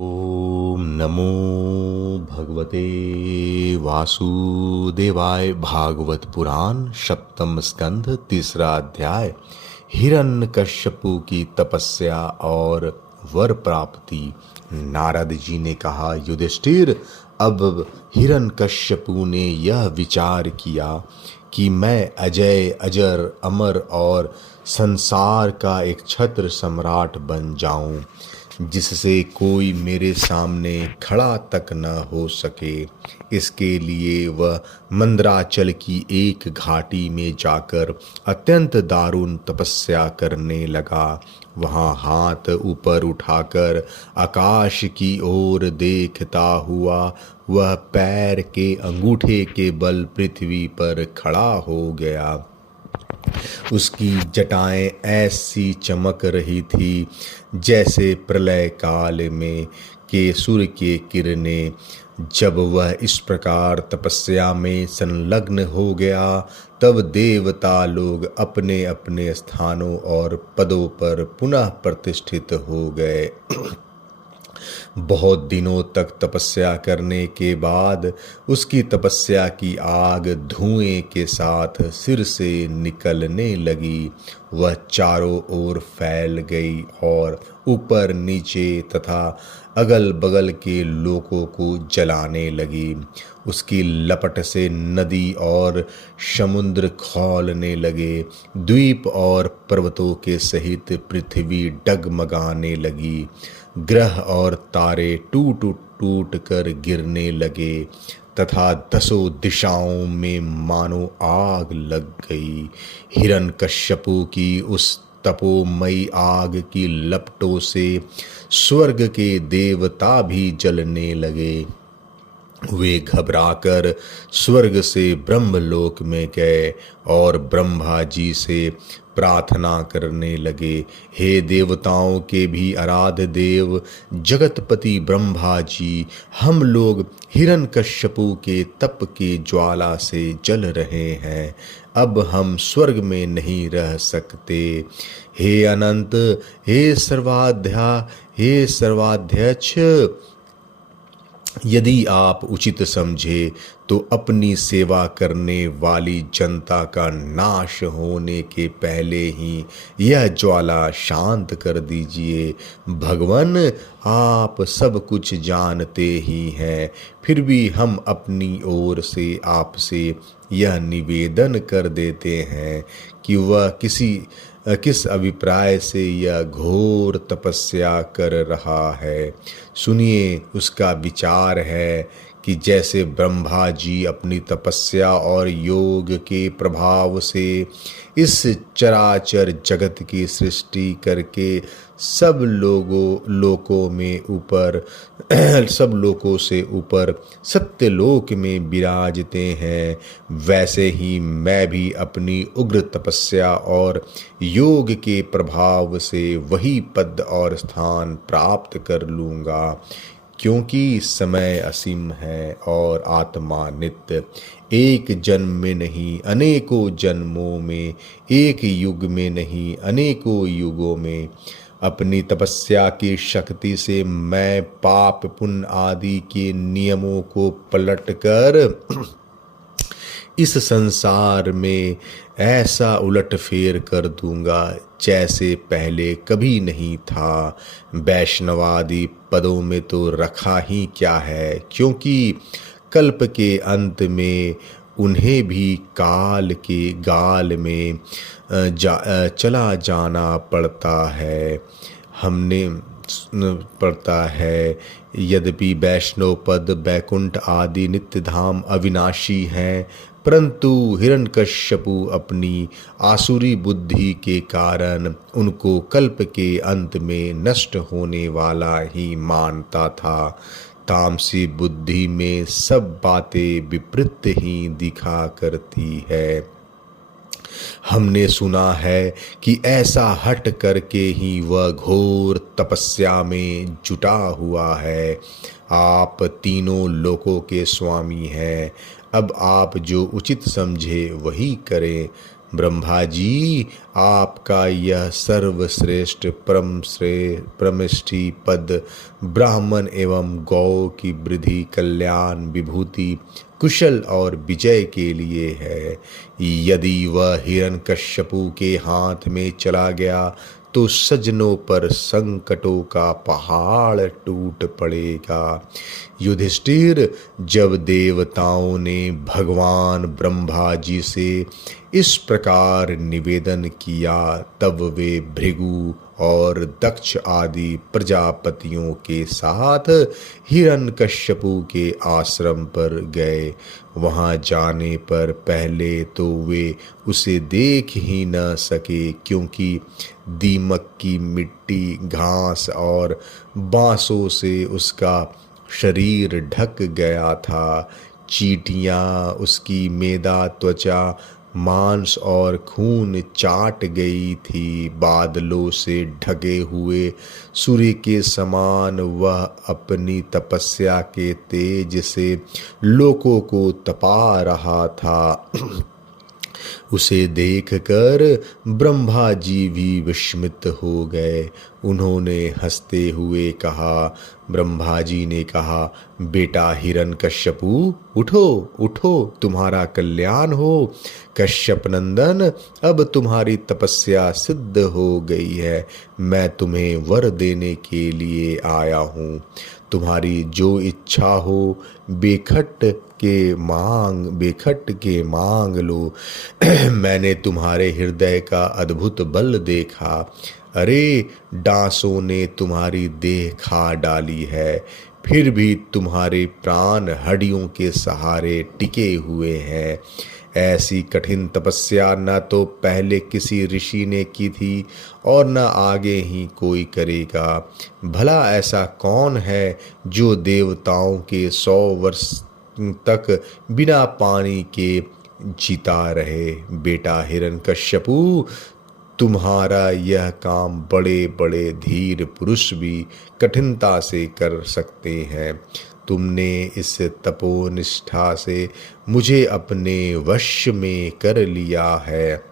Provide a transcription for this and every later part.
ओम नमो भगवते वासुदेवाय। भागवत पुराण सप्तम स्कंध तीसरा अध्याय। हिरण्यकश्यपु की तपस्या और वर प्राप्ति। नारद जी ने कहा, युधिष्ठिर, अब हिरण्यकश्यपु ने यह विचार किया कि मैं अजय, अजर, अमर और संसार का एक छत्र सम्राट बन जाऊं, जिससे कोई मेरे सामने खड़ा तक न हो सके। इसके लिए वह मंदराचल की एक घाटी में जाकर अत्यंत दारुण तपस्या करने लगा। वहाँ हाथ ऊपर उठाकर आकाश की ओर देखता हुआ वह पैर के अंगूठे के बल पृथ्वी पर खड़ा हो गया। उसकी जटाएं ऐसी चमक रही थी जैसे प्रलय काल में के सूर्य की किरणें। जब वह इस प्रकार तपस्या में संलग्न हो गया, तब देवता लोग अपने अपने स्थानों और पदों पर पुनः प्रतिष्ठित हो गए। बहुत दिनों तक तपस्या करने के बाद उसकी तपस्या की आग धुएं के साथ सिर से निकलने लगी। वह चारों ओर फैल गई और ऊपर नीचे तथा अगल बगल के लोगों को जलाने लगी। उसकी लपट से नदी और समुद्र खौलने लगे। द्वीप और पर्वतों के सहित पृथ्वी डगमगाने लगी। ग्रह और तारे टूट टूट कर गिरने लगे तथा दसों दिशाओं में मानो आग लग गई। हिरण्यकश्यपु की उस तपोमयी आग की लपटों से स्वर्ग के देवता भी जलने लगे। वे घबराकर स्वर्ग से ब्रह्मलोक में गए और ब्रह्मा जी से प्रार्थना करने लगे, हे देवताओं के भी आराध्य देव, जगतपति ब्रह्मा जी, हम लोग हिरण्यकश्यपु के तप की ज्वाला से जल रहे हैं। अब हम स्वर्ग में नहीं रह सकते। हे अनंत, हे सर्वाध्यक्ष, यदि आप उचित समझे तो अपनी सेवा करने वाली जनता का नाश होने के पहले ही यह ज्वाला शांत कर दीजिए। भगवान, आप सब कुछ जानते ही हैं, फिर भी हम अपनी ओर से आपसे यह निवेदन कर देते हैं कि वह किस अभिप्राय से यह घोर तपस्या कर रहा है। सुनिए, उसका विचार है कि जैसे ब्रह्मा जी अपनी तपस्या और योग के प्रभाव से इस चराचर जगत की सृष्टि करके सब लोकों से ऊपर सत्यलोक में विराजते हैं, वैसे ही मैं भी अपनी उग्र तपस्या और योग के प्रभाव से वही पद और स्थान प्राप्त कर लूँगा। क्योंकि समय असीम है और आत्मा नित्य। एक जन्म में नहीं अनेकों जन्मों में, एक युग में नहीं अनेकों युगों में अपनी तपस्या की शक्ति से मैं पाप पुण्य आदि के नियमों को पलटकर इस संसार में ऐसा उलटफेर कर दूंगा जैसे पहले कभी नहीं था। वैष्णवादि पदों में तो रखा ही क्या है, क्योंकि कल्प के अंत में उन्हें भी काल के गाल में चला जाना पड़ता है। यद्यपि वैष्णव पद बैकुंठ आदि नित्य धाम अविनाशी हैं, परंतु हिरण्यकश्यपु अपनी आसुरी बुद्धि के कारण उनको कल्प के अंत में नष्ट होने वाला ही मानता था। तामसी बुद्धि में सब बातें विपरीत ही दिखा करती है। हमने सुना है कि ऐसा हट करके ही वह घोर तपस्या में जुटा हुआ है। आप तीनों लोकों के स्वामी हैं, अब आप जो उचित समझे वही करें। ब्रह्मा जी, आपका यह सर्वश्रेष्ठ परमेष्ठी पद ब्राह्मण एवं गौ की वृद्धि, कल्याण, विभूति, कुशल और विजय के लिए है। यदि वह हिरण्यकश्यपु के हाथ में चला गया तो सज्जनों पर संकटों का पहाड़ टूट पड़ेगा। युधिष्ठिर, जब देवताओं ने भगवान ब्रह्मा जी से इस प्रकार निवेदन किया तब वे भृगु और दक्ष आदि प्रजापतियों के साथ हिरण्यकश्यपु के आश्रम पर गए। वहां जाने पर पहले तो वे उसे देख ही न सके, क्योंकि दीमक की मिट्टी, घास और बांसों से उसका शरीर ढक गया था। चींटियां उसकी मेदा, त्वचा, मांस और खून चाट गई थी। बादलों से ढके हुए सूर्य के समान वह अपनी तपस्या के तेज से लोगों को तपा रहा था। उसे देखकर ब्रह्मा जी भी विस्मित हो गए। उन्होंने हंसते हुए कहा, ब्रह्मा जी ने कहा, बेटा हिरण्यकश्यपु, उठो उठो, तुम्हारा कल्याण हो। कश्यप नंदन, अब तुम्हारी तपस्या सिद्ध हो गई है। मैं तुम्हें वर देने के लिए आया हूँ। तुम्हारी जो इच्छा हो बेखट के मांग लो। मैंने तुम्हारे हृदय का अद्भुत बल देखा। अरे, डांसों ने तुम्हारी देह खा डाली है, फिर भी तुम्हारे प्राण हड्डियों के सहारे टिके हुए हैं। ऐसी कठिन तपस्या न तो पहले किसी ऋषि ने की थी और न आगे ही कोई करेगा। भला ऐसा कौन है जो देवताओं के 100 वर्ष तक बिना पानी के जीता रहे। बेटा हिरण्यकश्यपु, तुम्हारा यह काम बड़े बड़े धीर पुरुष भी कठिनता से कर सकते हैं। तुमने इस तपोनिष्ठा से मुझे अपने वश में कर लिया है।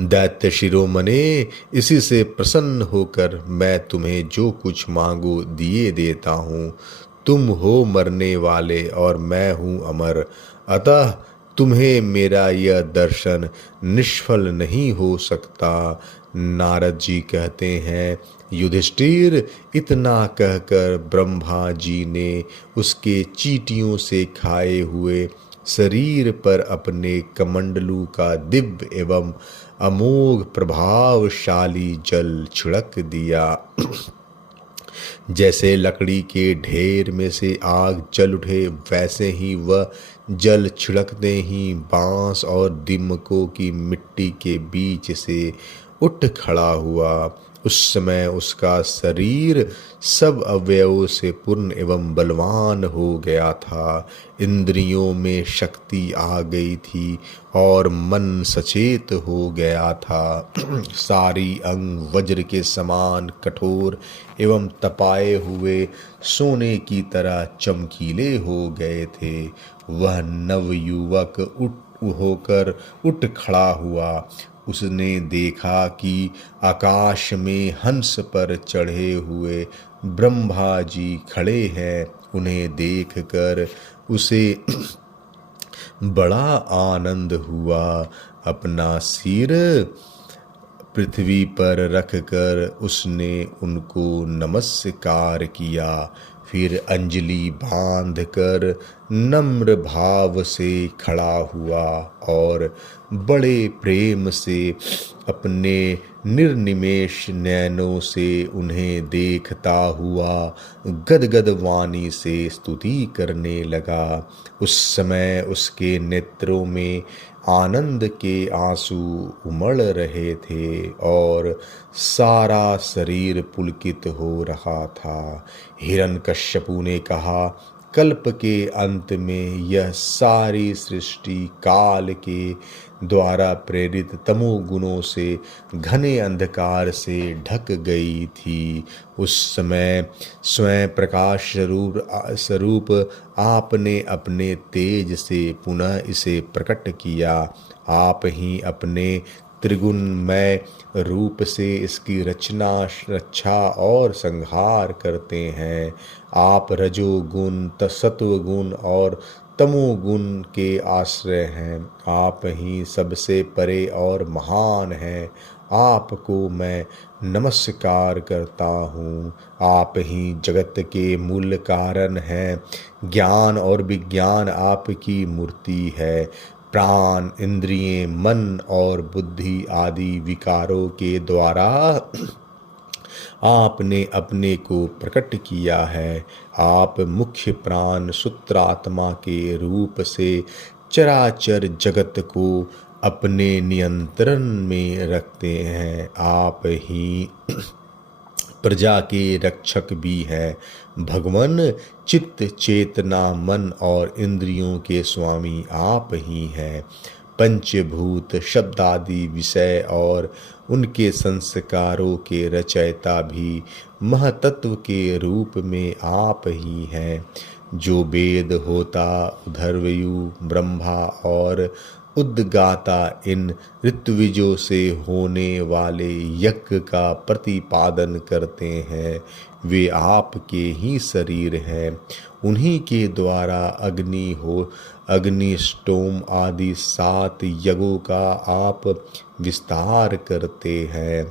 दैत्य शिरोमणे, इसी से प्रसन्न होकर मैं तुम्हें जो कुछ मांगो दिए देता हूँ। तुम हो मरने वाले और मैं हूँ अमर, अतः तुम्हें मेरा यह दर्शन निष्फल नहीं हो सकता। नारद जी कहते हैं, युधिष्ठिर, इतना कहकर ब्रह्मा जी ने उसके चींटियों से खाए हुए शरीर पर अपने कमंडलू का दिव्य एवं अमोघ प्रभावशाली जल छिड़क दिया। जैसे लकड़ी के ढेर में से आग जल उठे, वैसे ही वह जल छिड़कते ही बांस और दीमकों की मिट्टी के बीच से उठ खड़ा हुआ। उस समय उसका शरीर सब अवयवों से पूर्ण एवं बलवान हो गया था। इंद्रियों में शक्ति आ गई थी और मन सचेत हो गया था। सारी अंग वज्र के समान कठोर एवं तपाए हुए सोने की तरह चमकीले हो गए थे। वह नवयुवक उठ खड़ा हुआ। उसने देखा कि आकाश में हंस पर चढ़े हुए ब्रह्मा जी खड़े हैं। उन्हें देखकर उसे बड़ा आनंद हुआ। अपना सिर पृथ्वी पर रखकर उसने उनको नमस्कार किया। फिर अंजलि बांधकर नम्र भाव से खड़ा हुआ और बड़े प्रेम से अपने निर्निमेष नैनों से उन्हें देखता हुआ गदगद वाणी से स्तुति करने लगा। उस समय उसके नेत्रों में आनंद के आंसू उमड़ रहे थे और सारा शरीर पुलकित हो रहा था। हिरण्यकश्यपु ने कहा, कल्प के अंत में यह सारी सृष्टि काल के द्वारा प्रेरित तमोगुणों से घने अंधकार से ढक गई थी। उस समय स्वयं प्रकाश स्वरूप आपने अपने तेज से पुनः इसे प्रकट किया। आप ही अपने त्रिगुणमय रूप से इसकी रक्षा और संहार करते हैं। आप रजोगुण, सत्वगुण और तमोगुण के आश्रय हैं। आप ही सबसे परे और महान हैं। आपको मैं नमस्कार करता हूँ। आप ही जगत के मूल कारण हैं। ज्ञान और विज्ञान आपकी मूर्ति है। प्राण, इंद्रियें, मन और बुद्धि आदि विकारों के द्वारा आपने अपने को प्रकट किया है। आप मुख्य प्राण सूत्रात्मा के रूप से चराचर जगत को अपने नियंत्रण में रखते हैं। आप ही प्रजा के रक्षक भी हैं। भगवान, चित्त, चेतना, मन और इंद्रियों के स्वामी आप ही हैं। पंचभूत, शब्द आदि विषय और उनके संस्कारों के रचयिता भी महतत्व के रूप में आप ही हैं। जो वेद होता, उधर्वयु, ब्रह्मा और उद्गाता इन ऋत्विजों से होने वाले यज्ञ का प्रतिपादन करते हैं, वे आपके ही शरीर हैं। उन्हीं के द्वारा अग्नि, स्टोम आदि 7 यज्ञों का आप विस्तार करते हैं।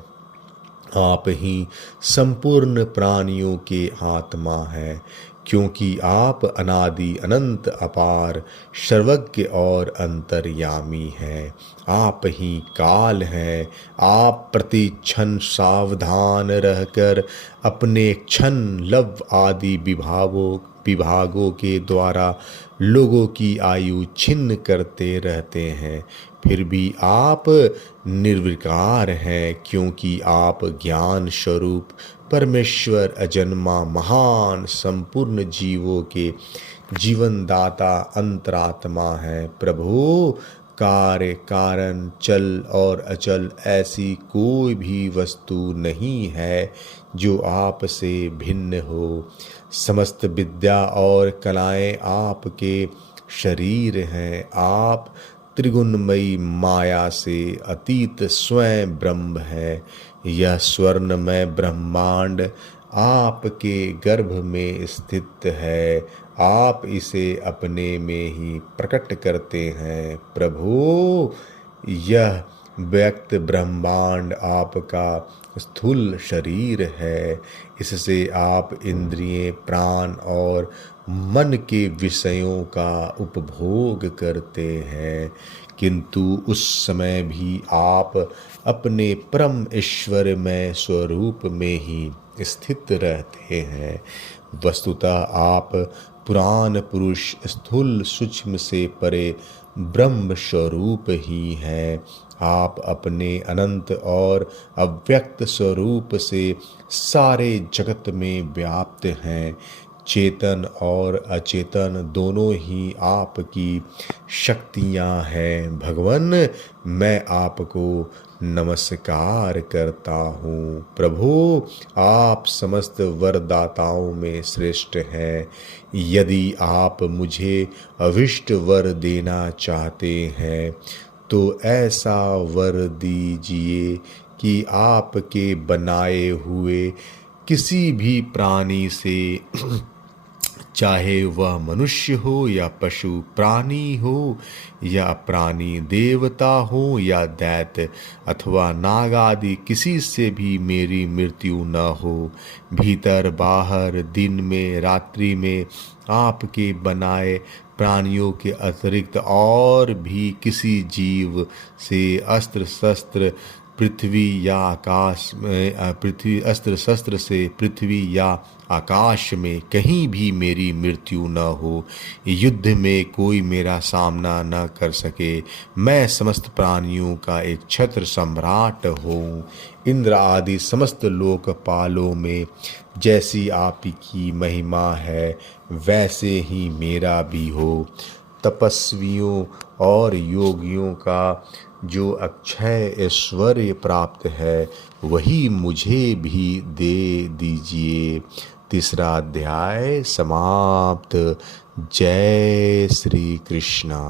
आप ही संपूर्ण प्राणियों के आत्मा हैं, क्योंकि आप अनादि अनंत अपार सर्वज्ञ और अंतर्यामी हैं। आप ही काल हैं। आप प्रति क्षण सावधान रहकर अपने क्षण लव आदि विभागों के द्वारा लोगों की आयु छिन्न करते रहते हैं। फिर भी आप निर्विकार हैं, क्योंकि आप ज्ञान स्वरूप परमेश्वर अजन्मा महान संपूर्ण जीवों के जीवनदाता अंतरात्मा है। प्रभु, कार्य, कारण, चल और अचल ऐसी कोई भी वस्तु नहीं है जो आपसे भिन्न हो। समस्त विद्या और कलाएं आपके शरीर हैं। आप त्रिगुणमयी माया से अतीत स्वयं ब्रह्म है। यह स्वर्णमय ब्रह्मांड आपके गर्भ में स्थित है। आप इसे अपने में ही प्रकट करते हैं। प्रभु, यह व्यक्त ब्रह्मांड आपका स्थूल शरीर है। इससे आप इंद्रियें, प्राण और मन के विषयों का उपभोग करते हैं, किंतु उस समय भी आप अपने परम ईश्वरमय स्वरूप में ही स्थित रहते हैं। वस्तुतः आप पुराण पुरुष, स्थूल सूक्ष्म से परे ब्रह्म स्वरूप ही हैं। आप अपने अनंत और अव्यक्त स्वरूप से सारे जगत में व्याप्त हैं। चेतन और अचेतन दोनों ही आपकी शक्तियाँ हैं। भगवान, मैं आपको नमस्कार करता हूँ। प्रभु, आप समस्त वरदाताओं में श्रेष्ठ हैं। यदि आप मुझे अभिष्ट वर देना चाहते हैं तो ऐसा वर दीजिए कि आपके बनाए हुए किसी भी प्राणी से चाहे वह मनुष्य हो या पशु प्राणी हो या प्राणी देवता हो या दैत्य अथवा नाग आदि, किसी से भी मेरी मृत्यु न हो। भीतर बाहर, दिन में रात्रि में आपके बनाए प्राणियों के अतिरिक्त और भी किसी जीव से अस्त्र शस्त्र पृथ्वी या आकाश में पृथ्वी अस्त्र शस्त्र से पृथ्वी या आकाश में कहीं भी मेरी मृत्यु न हो, युद्ध में कोई मेरा सामना न कर सके, मैं समस्त प्राणियों का एक छत्र सम्राट हूँ। इंद्र आदि समस्त लोकपालों में जैसी आपकी महिमा है वैसे ही मेरा भी हो। तपस्वियों और योगियों का जो अक्षय ऐश्वर्य प्राप्त है वही मुझे भी दे दीजिए। तीसरा अध्याय समाप्त। जय श्री कृष्णा।